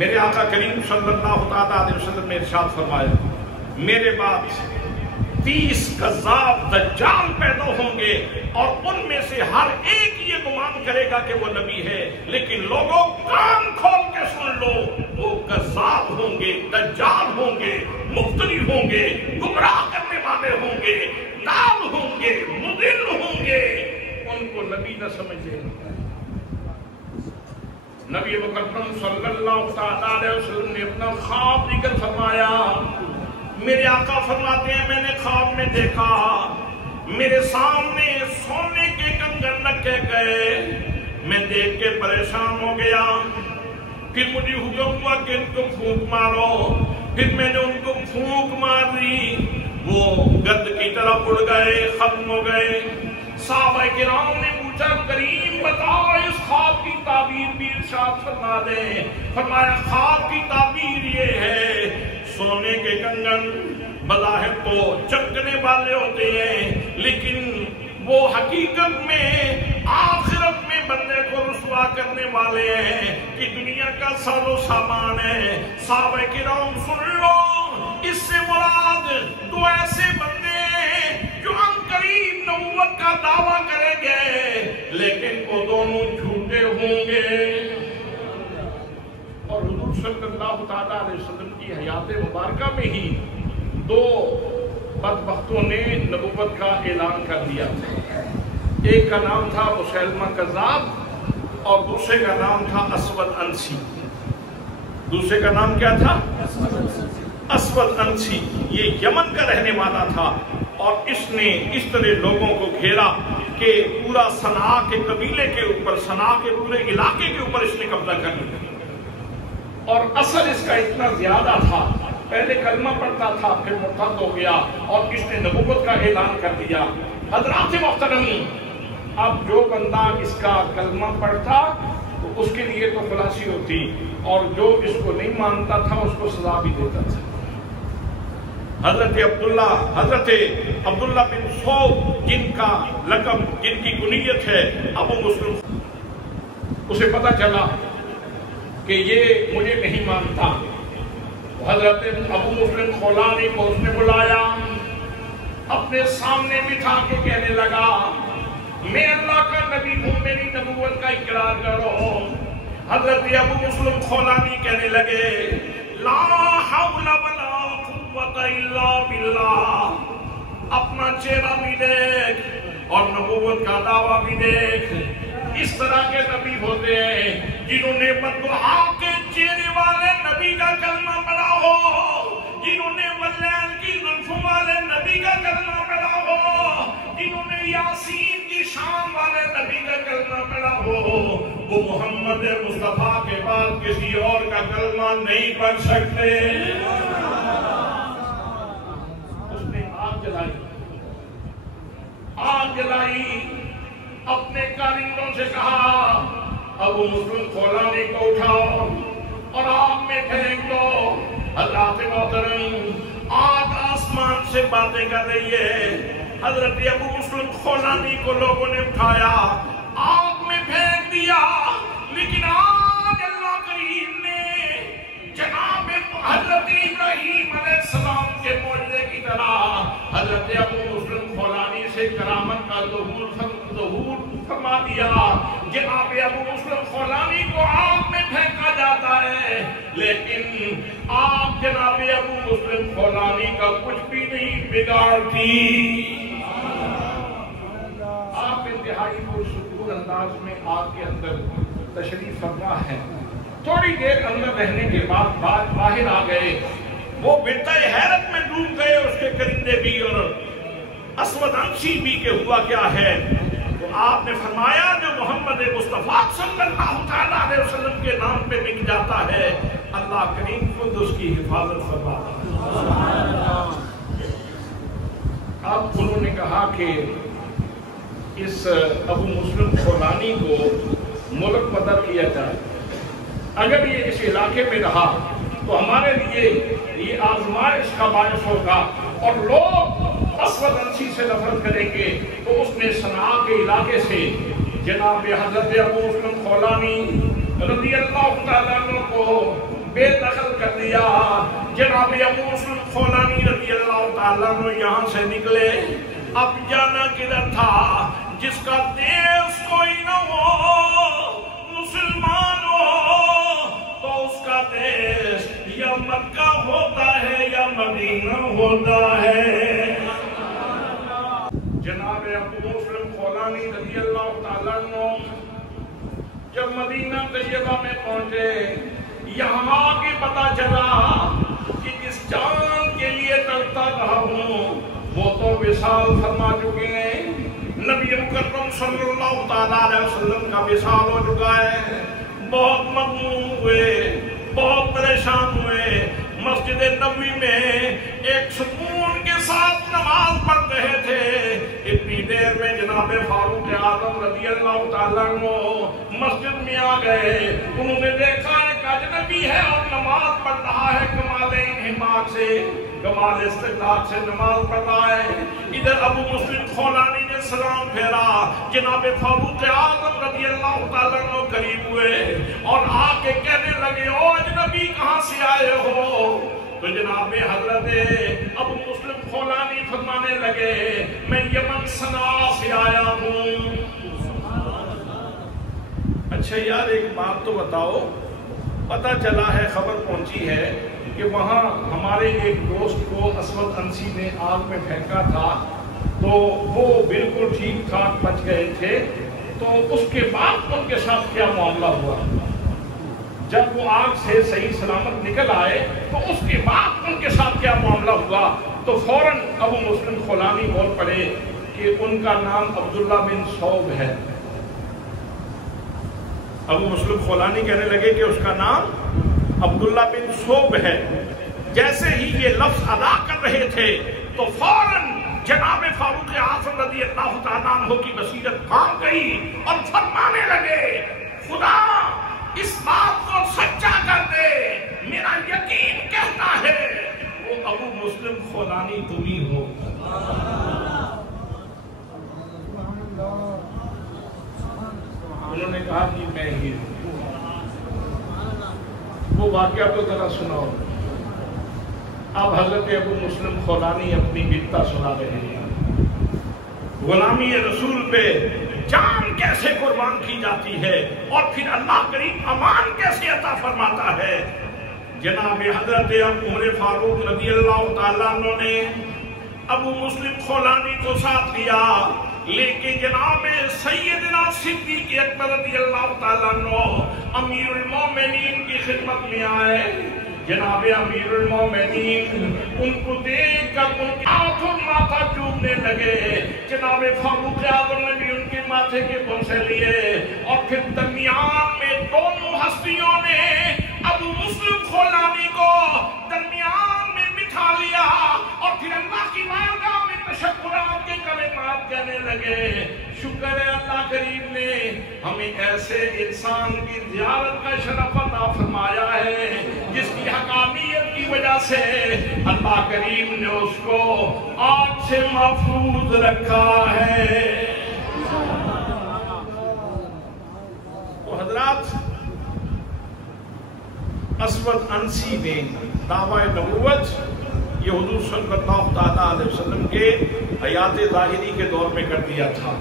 میرے آقا کریم صلی اللہ علیہ وسلم نے ارشاد فرمایا میرے بعد 30 کذاب دجال پیدا ہوں گے اور ان میں سے ہر ایک یہ گمان کرے گا کہ وہ نبی ہے، لیکن لوگوں کان کھول کے سن لو، وہ کذاب ہوں گے، دجال ہوں گے، مفتری ہوں گے، گمراہ کرنے والے ہوں گے، دال ہوں گے، مضل ہوں گے، ان کو نبی نہ سمجھے۔ نبی مکرم صلی اللہ علیہ وسلم نے اپنا خواب ذکر فرمایا۔ میرے آقا فرماتے ہیں میں نے خواب میں دیکھا میرے سامنے سونے کے کنگن رکھے گئے، میں دیکھ کے پریشان ہو گیا، پھر مجھے حکم ہوا کہ ان کو پھونک مارو، پھر میں نے ان کو پھونک مار دی، وہ گرد کی طرح اڑ گئے، ختم ہو گئے۔ صحابہ کرام نے پوچھا کریم بتاؤ اس خواب کی تعبیر بھی ارشاد فرما دیں۔ فرمایا خواب کی تعبیر یہ ہے سونے کے کنگن بظاہر تو چمکنے والے ہوتے ہیں، لیکن وہ حقیقت میں آخرت میں بندے کو رسوا کرنے والے ہیں کہ دنیا کا ساز و سامان ہے۔ صحابہ کرام سن لو، اس سے مراد دو ایسے بندے ہیں جو عنقریب نبوت کا دعویٰ کریں گے لیکن وہ دونوں جھوٹے ہوں گے۔ اور حضور صلی اللہ علیہ وسلم کی حیات مبارکہ میں ہی دو بدبختوں نے نبوت کا اعلان کر دیا۔ ایک کا نام تھا مسیلمہ کذاب اور دوسرے کا نام تھا اسود انسی۔ دوسرے کا نام کیا تھا؟ اسود انسی۔ یہ یمن کا رہنے والا تھا اور اس نے اس طرح لوگوں کو گھیرا کہ پورا صنعاء کے قبیلے کے اوپر، صنعاء کے پورے علاقے کے اوپر اس نے قبضہ کر لیا۔ اور اثر اس کا اتنا زیادہ تھا، پہلے کلمہ پڑھتا تھا پھر مرتد ہو گیا اور اس نے نبوت کا اعلان کر دیا۔ حضرات محترم، اب جو بندہ اس کا کلمہ پڑھتا تو اس کے لیے تو خلاصی ہوتی اور جو اس کو نہیں مانتا تھا اس کو سزا بھی دیتا تھا۔ حضرت عبداللہ بن صوب جن کا لقب، جن کی کنیت ہے ابو مسلم، اسے پتہ چلا کہ یہ مجھے نہیں مانتا۔ حضرت ابو مسلم خولانی کو اس نے بلایا، اپنے سامنے بٹھا کے کہنے لگا میں اللہ کا نبی ہوں، میری نبوت کا اقرار کرو۔ حضرت ابو مسلم خولانی کہنے لگے لا حول ولا قوت الا باللہ، اپنا چہرہ بھی دیکھ اور نبوت کا دعویٰ بھی دیکھ۔ اس طرح کے نبی ہوتے ہیں جنہوں نے بددعا کے چہرے والے نبی کا کلمہ پڑھا ہو، جنہوں نے واللیل کی زلفوں والے نبی کا کلمہ پڑھا ہو، جنہوں نے یاسین کی شان والے نبی کا کلمہ پڑھا ہو، وہ محمد مصطفیٰ کے بعد کسی اور کا کلمہ نہیں پڑھ سکتے۔ اس نے آگ جلائی، اپنے کاریگروں سے کہا ابو مسلم خولانی کو اٹھاؤ اور آگ میں پھینک دو۔ حضرات محترم، آگ آسمان سے باتیں کر رہی ہے۔ حضرت ابو مسلم خولانی کو لوگوں نے اٹھایا، آگ میں پھینک دیا، لیکن آج اللہ کریم نے جناب حضرت ابراہیم علیہ السلام کے معجزے کی طرح حضرت ابو مسلم خولانی سے کرامت کا ظہور فرما دیا۔ جناب ابو مسلم خولانی کو آگ میں پھینکا جاتا ہے، لیکن آگ جناب ابو مسلم خولانی کا کچھ بھی نہیں بگاڑتی۔ آپ انتہائی پرسکون انداز میں آگ کے اندر تشریف فرما ہے۔ تھوڑی دیر اندر رہنے کے بعد باہر آ گئے، وہ بنتائے حیرت میں ڈوب گئے، اس کے کرندے بھی اور اسود انسی بھی کہ ہوا کیا ہے۔ تو آپ نے فرمایا جو محمد مصطفیٰ صلی اللہ علیہ وسلم کے نام پہ بک جاتا ہے اللہ کریم خود اس کی حفاظت فرماتا ہے۔ اب انہوں نے کہا کہ اس ابو مسلم خولانی کو ملک بدر کیا جائے، اگر یہ اس علاقے میں رہا تو ہمارے لیے یہ آزمائش کا باعث ہوگا اور لوگ اسود انسی سے نفرت کریں گے۔ تو اس نے صنعاء کے علاقے سے جناب حضرت ابو مسلم خولانی رضی اللہ تعالیٰ عنہ کو جناب ابو مسلم خولانی رضی اللہ تعالیٰ عنہ یہاں سے نکلے. اب جانا کدھر تھا؟ جس کا دیس کوئی نہ ہو، مسلمان ہو، تو اس کا دیس یا مکہ ہوتا ہے یا مدینہ ہوتا ہے. جناب ابو مسلم خولانی رضی اللہ تعالیٰ عنہ جب مدینہ طیبہ میں پہنچے، یہاں آگے پتا چلا کہ جس جان کے لیے تڑپتا رہا ہوں وہ تو وصال فرما چکے ہیں. نبی مکرم صلی اللہ تعالیٰ علیہ وسلم کا وصال ہو چکا ہے. بہت مغموم ہوئے، بہت پریشان ہوئے. مسجد نبوی میں ایک سکون کے ساتھ نماز پڑھ رہے تھے. اتنی دیر میں جناب فاروق اعظم رضی اللہ تعالیٰ عنہ مسجد میں آ گئے. انہوں نے دیکھا ایک اجنبی ہے اور نماز پڑھ رہا ہے، کمال انحماق سے، کمال استقلال سے نماز پڑھ رہا ہے. ادھر ابو مسلم خولانی نے سلام پھیرا. جناب فاروق اعظم رضی اللہ تعالیٰ عنہ قریب ہوئے اور آ کے کہنے لگے، او اجنبی کہاں سے آئے ہو؟ تو جناب حضرت ابو مسلم خولانی فرمانے لگے، میں یمن صنعاء سے آیا ہوں. اچھا یار ایک بات تو بتاؤ، پتہ چلا ہے، خبر پہنچی ہے کہ وہاں ہمارے ایک دوست کو اسود انسی نے آگ میں پھینکا تھا، تو وہ بالکل ٹھیک ٹھاک بچ گئے تھے. تو اس کے بعد ان کے ساتھ کیا معاملہ ہوا؟ جب وہ آگ سے صحیح سلامت نکل آئے تو اس کے بعد ان کے ساتھ کیا معاملہ ہوا؟ تو فوراً ابو مسلم خولانی بول پڑے کہ ان کا نام عبداللہ بن صوب ہے. ابو مسلم خولانی کہنے لگے کہ اس کا نام عبداللہ بن صوب ہے. جیسے ہی یہ لفظ ادا کر رہے تھے تو فوراً جناب فاروق اعظم رضی اللہ تعالیٰ عنہ کی بصیرت کھل گئی اور فرمانے لگے، خدا اس بات کو سچا کر دے، میرا یقین کہتا ہے وہ ابو مسلم خولانی تمہیں ہو. انہوں نے کہا کہ میں ہی ہوں. وہ واقعہ تو ذرا سناؤ. اب حضرت ابو مسلم خولانی اپنی گفتہ سنا رہے ہیں، غلامی رسول پہ جان کیسے قربان کی جاتی ہے اور پھر اللہ کریم امان کیسے عطا فرماتا ہے. جناب حضرت عمر فاروق رضی اللہ تعالیٰ عنہ نے ابو مسلم خولانی کو ساتھ لیا، لیکن جناب سیدنا صدیق اکبر رضی اللہ تعالیٰ عنہ امیر المومنین کی خدمت میں آئے. جناب امیر المومنین ان کو دیکھ کر ان کے ہاتھوں ماتھا چومنے لگے. جناب فاروق اعظم نے بھی ان کے ماتھے کے بوسے لیے اور پھر درمیان میں دونوں ہستیوں نے ابو مسلم خولانی کو درمیان میں بٹھا لیا اور پھر اللہ کی بارگاہ میں تشکرات کے کلمات کہنے لگے، شکر ہے اللہ کریم نے ہمیں ایسے انسان کی زیارت کا شرف عطا فرمایا ہے جس کی حقانیت کی وجہ سے اللہ کریم نے اس کو آگ سے محفوظ رکھا ہے. تو حضرات، اسود انسی نے دعویٰ نبوت یہ حضور صلی اللہ تعالیٰ علیہ وسلم کے حیات ظاہری کے دور میں کر دیا تھا.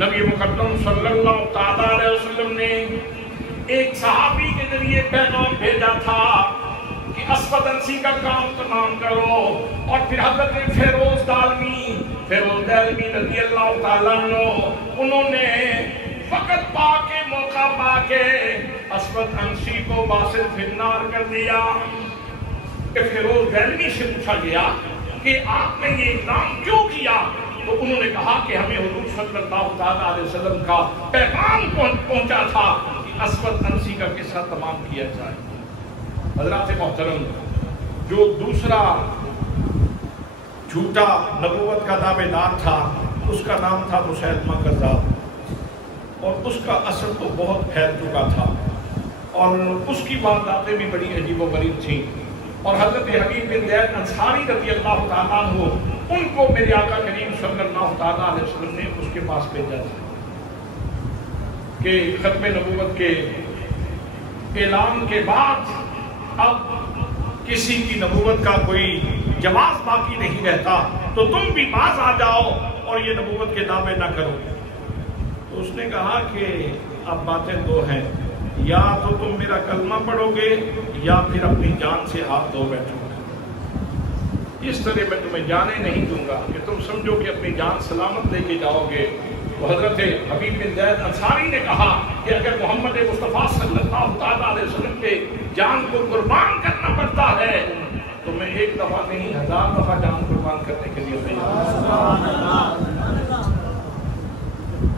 نبی مقدم صلی اللہ تعالیٰ علیہ وسلم نے ایک صحابی کے ذریعے پیغام بھیجا تھا کہ اسود انسی کا کام تمام کرو، اور پھر حضرت فیروز دہلوی رضی اللہ تعالیٰ عنہ انہوں نے وقت پا کے، موقع پا کے اسود انسی کو باسل فنار کر دیا. کہ فیروز دہلوی سے پوچھا گیا کہ آپ نے یہ اقدام کیوں کیا؟ تو انہوں نے کہا کہ ہمیں حضور صلی اللہ تعالیٰ علیہ وسلم کا پیغام پہنچا تھا کہ اسود انسی کا قصہ تمام کیا جائے. حضرات محترم، جو دوسرا جھوٹا نبوت کا دعوے دار تھا اس کا نام تھا مسیلمہ کذاب، اور اس کا اثر تو بہت پھیل چکا تھا اور اس کی وارداتیں بھی بڑی عجیب و غریب تھیں. اور حضرت حبیب بن زید انصاری رضی اللہ تعالیٰ عنہ ان کو میرے آقا کریم صلی اللہ تعالیٰ علیہ وسلم نے اس کے پاس بھیجا تھا کہ ختم نبوت کے اعلان کے بعد اب کسی کی نبوت کا کوئی جواز باقی نہیں رہتا، تو تم بھی باز آ جاؤ اور یہ نبوت کے دعوے نہ کرو۔ تو اس نے کہا کہ اب باتیں دو ہیں، یا تو تم میرا کلمہ پڑھو گے یا پھر اپنی جان سے ہاتھ دھو بیٹھو گے۔ اس طرح میں تمہیں جانے نہیں دوں گا کہ تم سمجھو کہ اپنی جان سلامت لے کے جاؤ گے۔ تو حضرت حبیب بن زید انصاری نے کہا کہ اگر محمد مصطفیٰ صلی اللہ علیہ وسلم کے جان کو قربان کرنا پڑتا ہے تو میں ایک دفعہ نہیں 1000 دفعہ جان قربان کرنے کے لیے تیار۔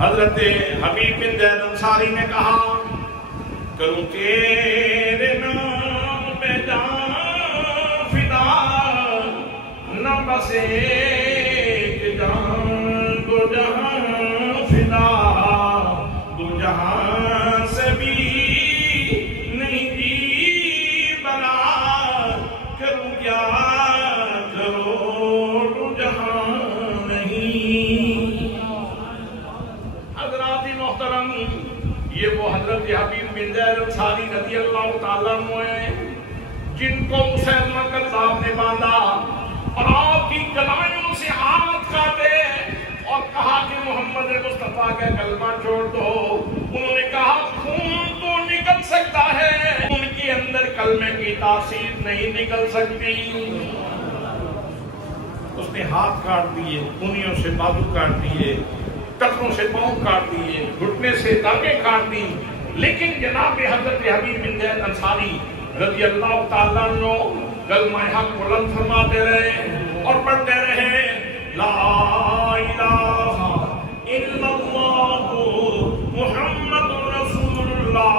حضرت حبیب بن زید انصاری نے کہا کروں تیرے نام پہ جان فدا، نہ بس ایک جان دو جہاں فدا، دو جہاں سے بھی نہیں دی بنا، کروں کیا کروڑ جہاں نہیں۔ حضرات محترم، یہ وہ حضرت حبیب بن زید انصاری رضی اللہ تعالیٰ عنہ ہیں جن کو مسلمہ کذاب نے باندھا اور آپ کی کلائیوں سے ہاتھ کاٹے اور کہا کہ محمد مصطفیٰ کا کلمہ چھوڑ دو۔ انہوں نے کہا خون تو نکل سکتا ہے، ان کے اندر کلمے کی تاثیر نہیں نکل سکتی۔ اس نے ہاتھ کاٹ دیے، انگلیوں سے بازو کاٹ دیے، ٹخنوں سے پاؤں کاٹ دیے، گھٹنے سے ٹانگیں کاٹ دی، لیکن جناب حضرت حبیب بن زید انصاری رضی اللہ تعالیٰ عنہ کلمہ حق بلند فرماتے رہے اور پڑھتے رہے لا الہ الا اللہ محمد رسول اللہ۔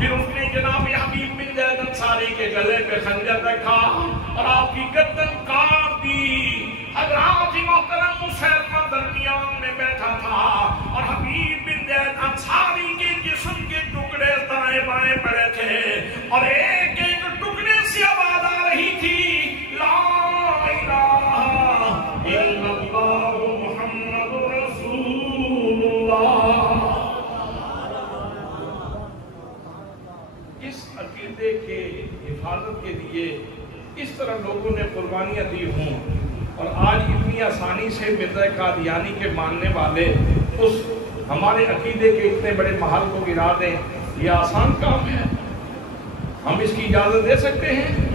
پھر اس نے جناب حبیب بن زید انصاری کے گلے پہ خنجر رکھا اور آپ کی گردن کاٹ دی۔ حضرات محترم، مسلمہ درمیان میں بیٹھا تھا اور حبیب بن زید انصاری کے جسم کے ٹکڑے دائیں بائیں پڑے تھے اور ایک ایک ٹکڑے سے آواز آ رہی تھی لا الہ الا اللہ محمد رسول اللہ۔ اس عقیدے کے حفاظت کے لیے اس طرح لوگوں نے قربانیاں دی ہوں، اور آج اتنی آسانی سے مرزا قادیانی کے ماننے والے اس ہمارے عقیدے کے اتنے بڑے محل کو گرا دیں، یہ آسان کام ہے؟ ہم اس کی اجازت دے سکتے ہیں؟